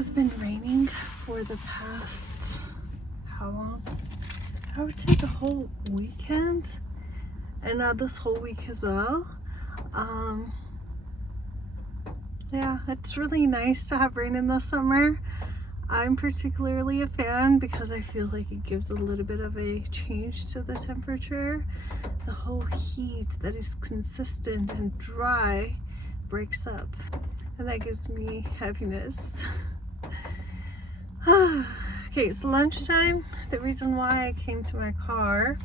has been raining for the past, how long? I would say the whole weekend, and now this whole week as well. Yeah, it's really nice to have rain in the summer. I'm particularly a fan because I feel like it gives a little bit of a change to the temperature. The whole heat that is consistent and dry breaks up, and that gives me happiness. Okay, it's lunchtime. The reason why I came to my car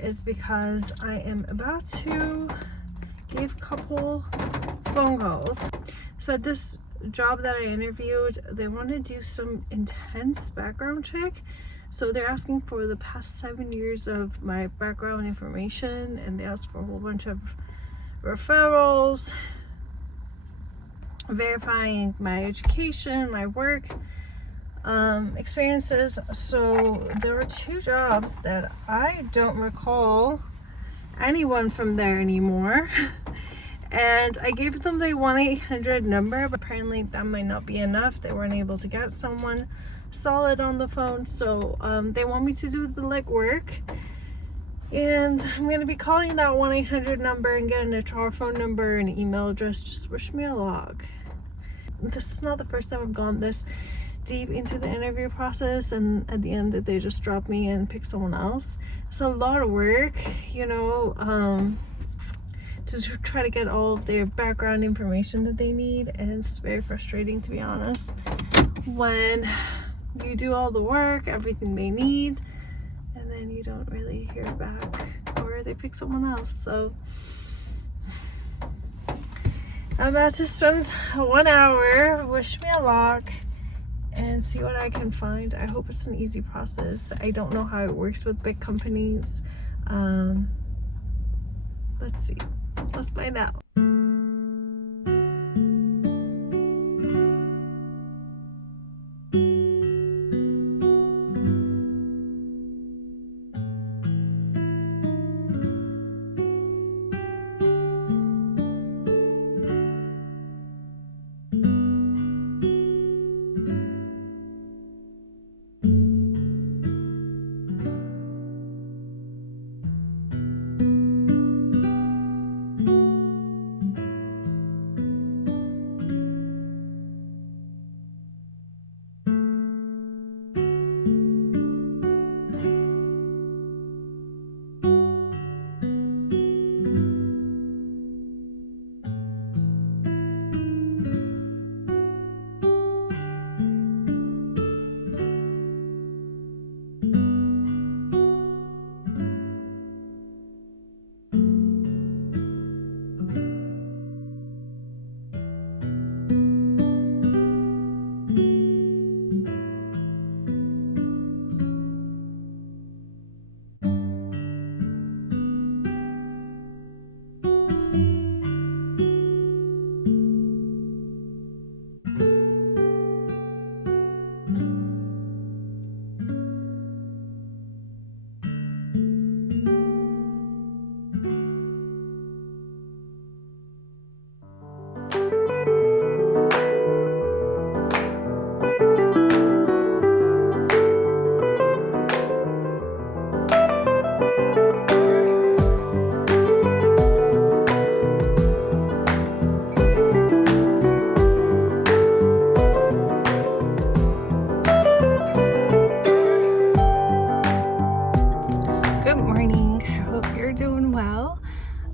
is because I am about to give a couple phone calls. So at this job that I interviewed, they want to do some intense background check. So they're asking for the past 7 years of my background information, and they ask for a whole bunch of referrals, verifying my education, my work experiences. So there were 2 jobs that I don't recall anyone from there anymore. And I gave them the 1-800 number, but apparently that might not be enough. They weren't able to get someone solid on the phone. So they want me to do the legwork. And I'm going to be calling that 1-800 number and getting a phone number and email address. Just wish me a luck. This is not the first time I've gone this deep into the interview process, and at the end that they just drop me and pick someone else. It's a lot of work, you know, to try to get all of their background information that they need, and it's very frustrating, to be honest, when you do all the work, everything they need, and then you don't really hear back, or they pick someone else. So I'm about to spend 1 hour, wish me a luck, and see what I can find. I hope it's an easy process. I don't know how it works with big companies. Let's see. Let's find out.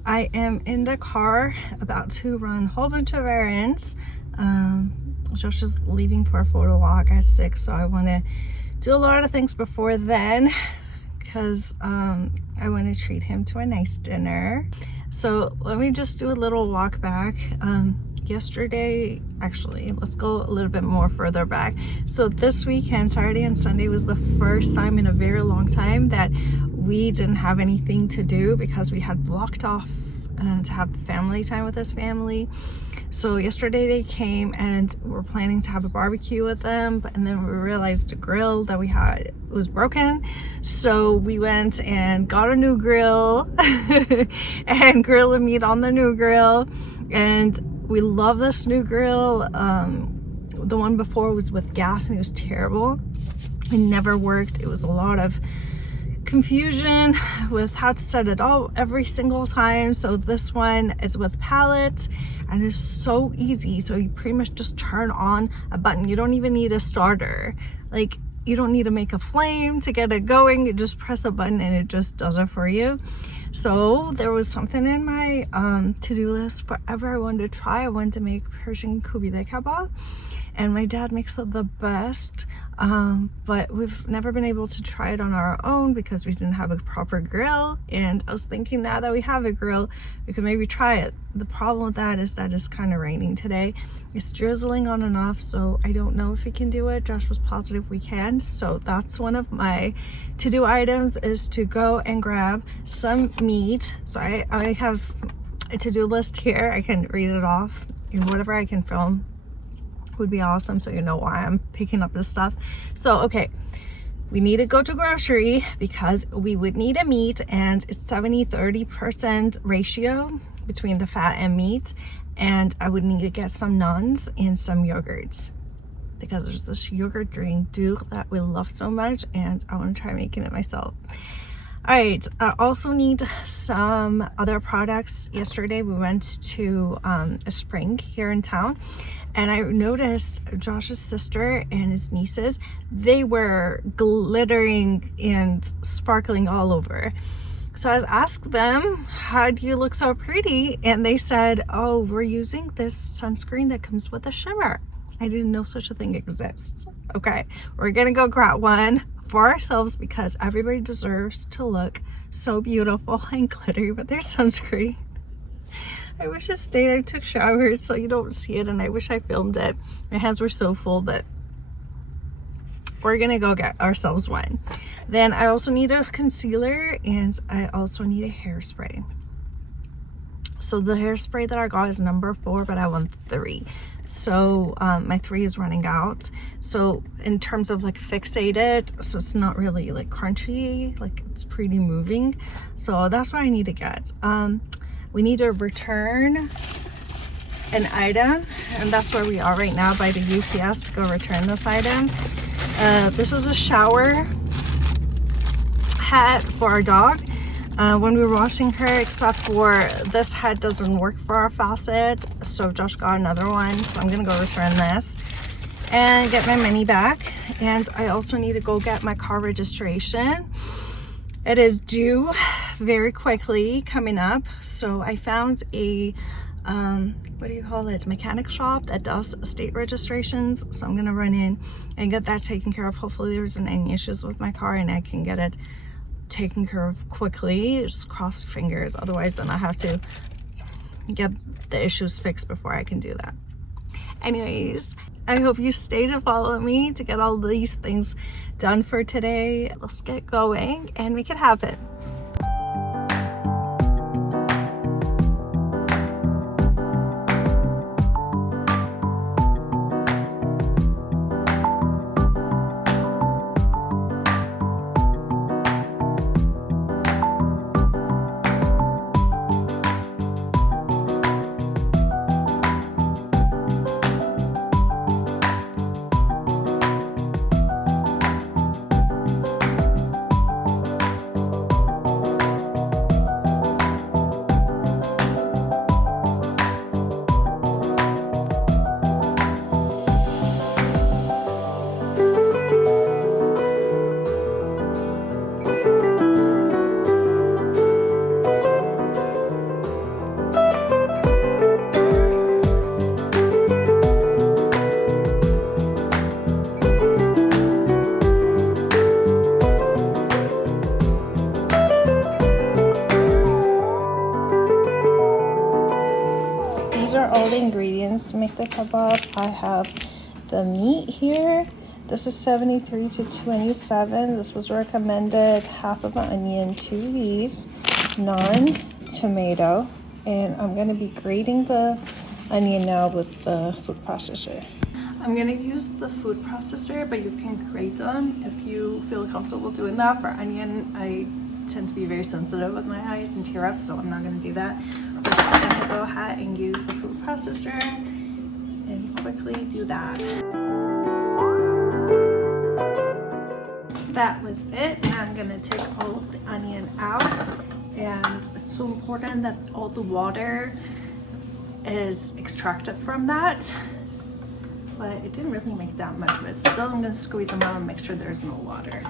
I am in the car about to run a whole bunch of errands. Josh is leaving for a photo walk at 6, so I want to do a lot of things before then, because I want to treat him to a nice dinner. So let me just do a little walk back. Yesterday, actually, let's go a little bit more further back. So this weekend, Saturday and Sunday, was the first time in a very long time that we didn't have anything to do, because we had blocked off to have family time with his family. So yesterday they came and we're planning to have a barbecue with them, and then we realized the grill that we had was broken. So we went and got a new grill and grilled the meat on the new grill. And we love this new grill. The one before was with gas and it was terrible. It never worked. It was a lot of confusion with how to set it all every single time. So this one is with pallets and it's so easy. So you pretty much just turn on a button. You don't even need a starter. Like, you don't need to make a flame to get it going. You just press a button and it just does it for you. So there was something in my to-do list forever I wanted to try. I wanted to make Persian kebab, and my dad makes it the best, but we've never been able to try it on our own because we didn't have a proper grill. And I was thinking, now that we have a grill, we could maybe try it. The problem with that is that it's kind of raining today. It's drizzling on and off, so I don't know if we can do it. Josh was positive we can, so that's one of my to-do items, is to go and grab some meat. So I have a to-do list here. I can read it off, and whatever I can film would be awesome, so you know why I'm picking up this stuff. So okay, we need to go to grocery because we would need a meat, and it's 70-30% ratio between the fat and meat, and I would need to get some nuns and some yogurts because there's this yogurt drink Duke that we love so much, and I want to try making it myself. All right, I also need some other products. Yesterday we went to a spring here in town, and I noticed Josh's sister and his nieces, they were glittering and sparkling all over. So I asked them, how do you look so pretty? And they said, oh, we're using this sunscreen that comes with a shimmer. I didn't know such a thing exists. Okay, we're gonna go grab one for ourselves because everybody deserves to look so beautiful and glittery with their sunscreen. I wish I stayed and took showers so you don't see it, and I wish I filmed it. My hands were so full, but we're gonna go get ourselves one. Then I also need a concealer, and I also need a hairspray. So the hairspray that I got is number 4, but I want 3. So my 3 is running out. So in terms of like fixated, so it's not really like crunchy, like it's pretty moving. So that's what I need to get. We need to return an item, and that's where we are right now, by the UPS, to go return this item. This is a shower hat for our dog. When we were washing her, except for this head doesn't work for our faucet, so Josh got another one. So I'm gonna go return this and get my money back. And I also need to go get my car registration. It is due very quickly coming up. So I found a what do you call it, mechanic shop that does state registrations. So I'm gonna run in and get that taken care of. Hopefully there isn't any issues with my car and I can get it taken care of quickly. Just cross fingers, otherwise then I have to get the issues fixed before I can do that. Anyways, I hope you stay to follow me to get all these things done for today. Let's get going and make it happen. These are all the ingredients to make the kebab. I have the meat here. This is 73 to 27. This was recommended. Half of an onion, 2 of these, none, tomato, and I'm gonna be grating the onion now with the food processor. I'm gonna use the food processor, but you can grate them if you feel comfortable doing that. For onion, I tend to be very sensitive with my eyes and tear up, so I'm not gonna do that. We're just gonna go ahead and use the food processor and quickly do that. that was it. Now I'm gonna take all of the onion out, and it's so important that all the water is extracted from that, but it didn't really make that much, but still I'm gonna squeeze them out and make sure there's no water.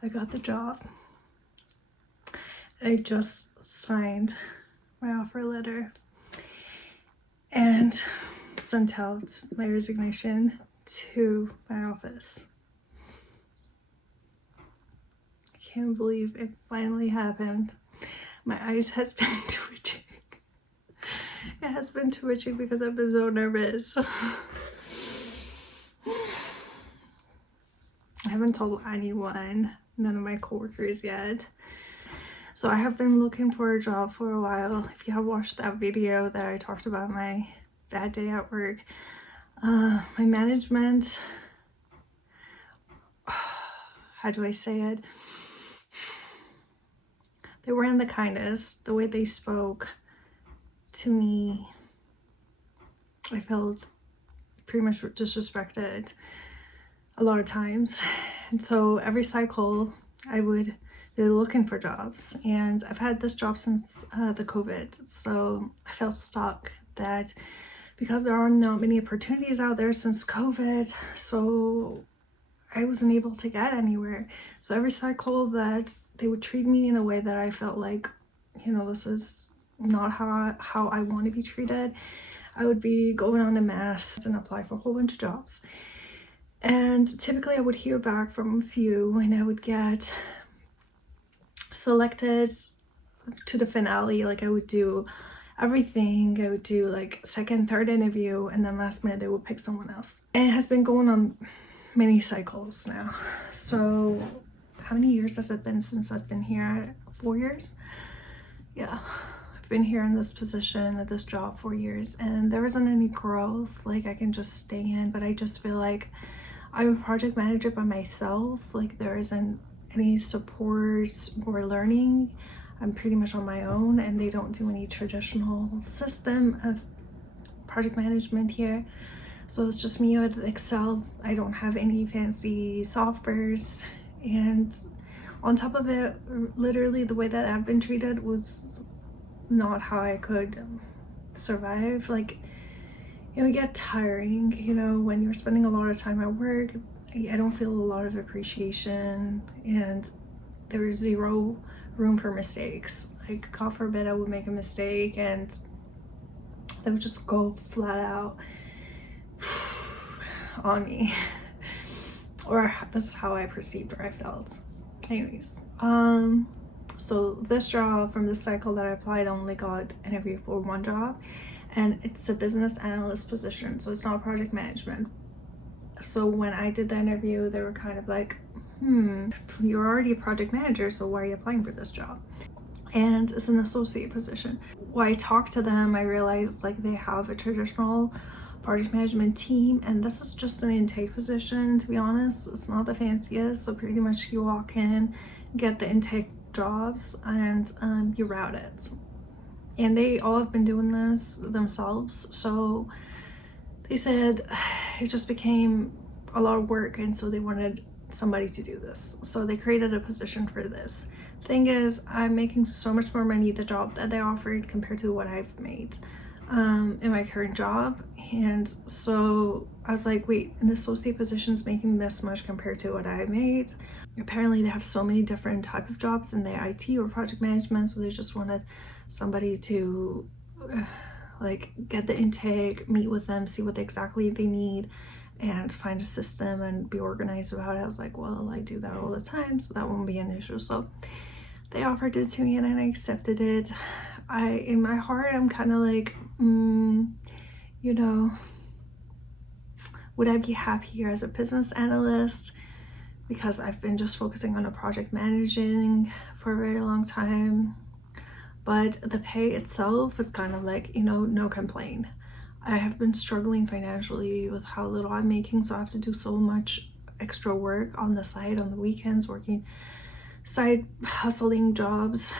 I got the job. I just signed my offer letter and sent out my resignation to my office. I can't believe it finally happened. My eyes has been twitching. It has been twitching because I've been so nervous. I haven't told anyone, none of my coworkers yet. So I have been looking for a job for a while. If you have watched that video that I talked about my bad day at work, my management, how do I say it? They weren't the kindest. The way they spoke to me, I felt pretty much disrespected a lot of times. And so every cycle I would be looking for jobs, and I've had this job since the COVID, so I felt stuck that because there are not many opportunities out there since COVID, so I wasn't able to get anywhere. So every cycle that they would treat me in a way that I felt like, you know, this is not how I want to be treated, I would be going on a mess and apply for a whole bunch of jobs. And typically I would hear back from a few, and I would get selected to the finale. Like I would do everything. I would do like second, third interview, and then last minute they would pick someone else. And it has been going on many cycles now. So how many years has it been since I've been here? 4 years? Yeah. I've been here in this position at this job 4 years, and there isn't any growth. Like I can just stay in, but I just feel like I'm a project manager by myself. Like there isn't any support or learning. I'm pretty much on my own, and they don't do any traditional system of project management here. So it's just me with Excel. I don't have any fancy softwares, and on top of it, literally the way that I've been treated was not how I could survive. Like, you know, it get tiring, you know, when you're spending a lot of time at work. I don't feel a lot of appreciation, and there is zero room for mistakes. Like, God forbid I would make a mistake and they would just go flat out on me. Or that's how I perceived or I felt. Anyways, so this job from this cycle that I applied, I only got an interview for one job, and it's a business analyst position, so it's not project management. So when I did the interview, they were kind of like, you're already a project manager, so why are you applying for this job? and it's an associate position. When I talked to them, I realized like they have a traditional project management team, and this is just an intake position, to be honest. It's not the fanciest, so pretty much you walk in, get the intake jobs, and you route it. And they all have been doing this themselves, so they said it just became a lot of work, and so they wanted somebody to do this, so they created a position for this. Thing is, I'm making so much more money the job that they offered compared to what I've made in my current job, and so I was like, wait, an associate position is making this much compared to what I made. Apparently they have so many different type of jobs in their IT or project management, so they just wanted somebody to like get the intake, meet with them, see what exactly they need, and find a system and be organized about it. I was like, well, I do that all the time, so that won't be an issue. So they offered it to me and I accepted it. In my heart, I'm kind of like, you know, would I be happier as a business analyst? Because I've been just focusing on a project managing for a very long time. But the pay itself is kind of like, you know, no complaint. I have been struggling financially with how little I'm making, so I have to do so much extra work on the side, on the weekends, working side hustling jobs,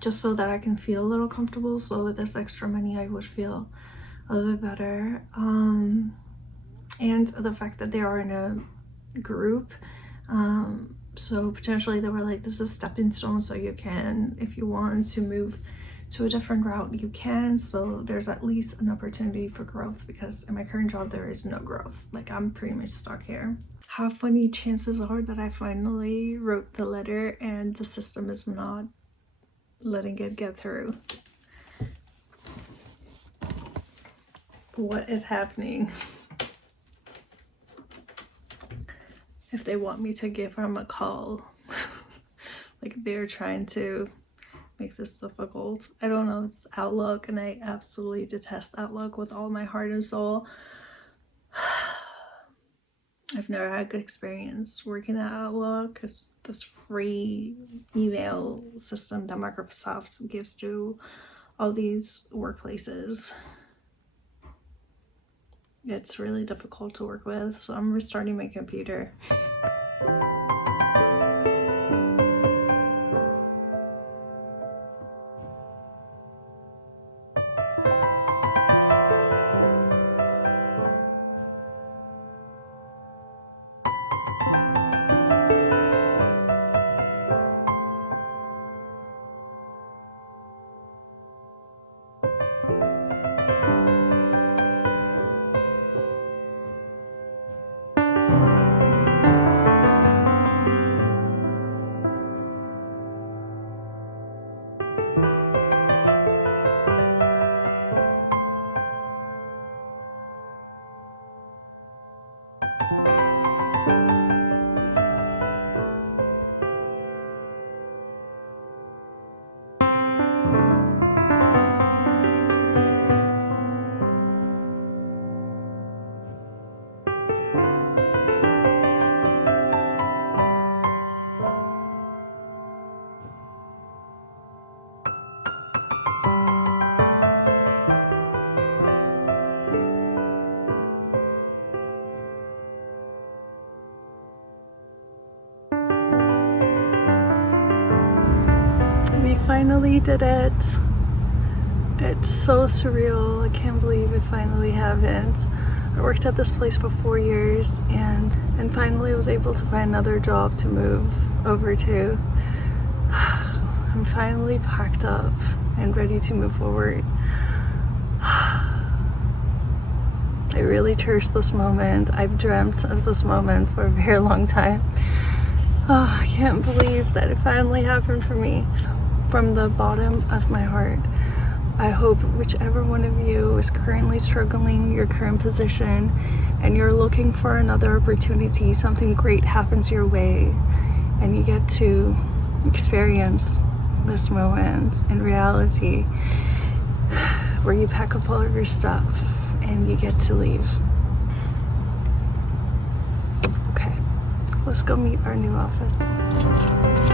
just so that I can feel a little comfortable. So with this extra money, I would feel a little bit better. And the fact that they are in a group, so potentially they were like, this is a stepping stone, so you can, if you want to move to a different route, you can. So there's at least an opportunity for growth, because in my current job there is no growth. Like, I'm pretty much stuck here. How funny chances are that I finally wrote the letter and the system is not letting it get through. What is happening? If they want me to give them a call, like they're trying to make this difficult. I don't know, it's Outlook, and I absolutely detest Outlook with all my heart and soul. I've never had good experience working at Outlook. It's this free email system that Microsoft gives to all these workplaces. It's really difficult to work with, so I'm restarting my computer. We finally did it. It's so surreal. I can't believe it finally happened. I worked at this place for 4 years and finally was able to find another job to move over to. I'm finally packed up and ready to move forward. I really cherish this moment. I've dreamt of this moment for a very long time. Oh, I can't believe that it finally happened for me. From the bottom of my heart, I hope whichever one of you is currently struggling your current position and you're looking for another opportunity, something great happens your way and you get to experience this moment in reality where you pack up all of your stuff and you get to leave. Okay, let's go meet our new office.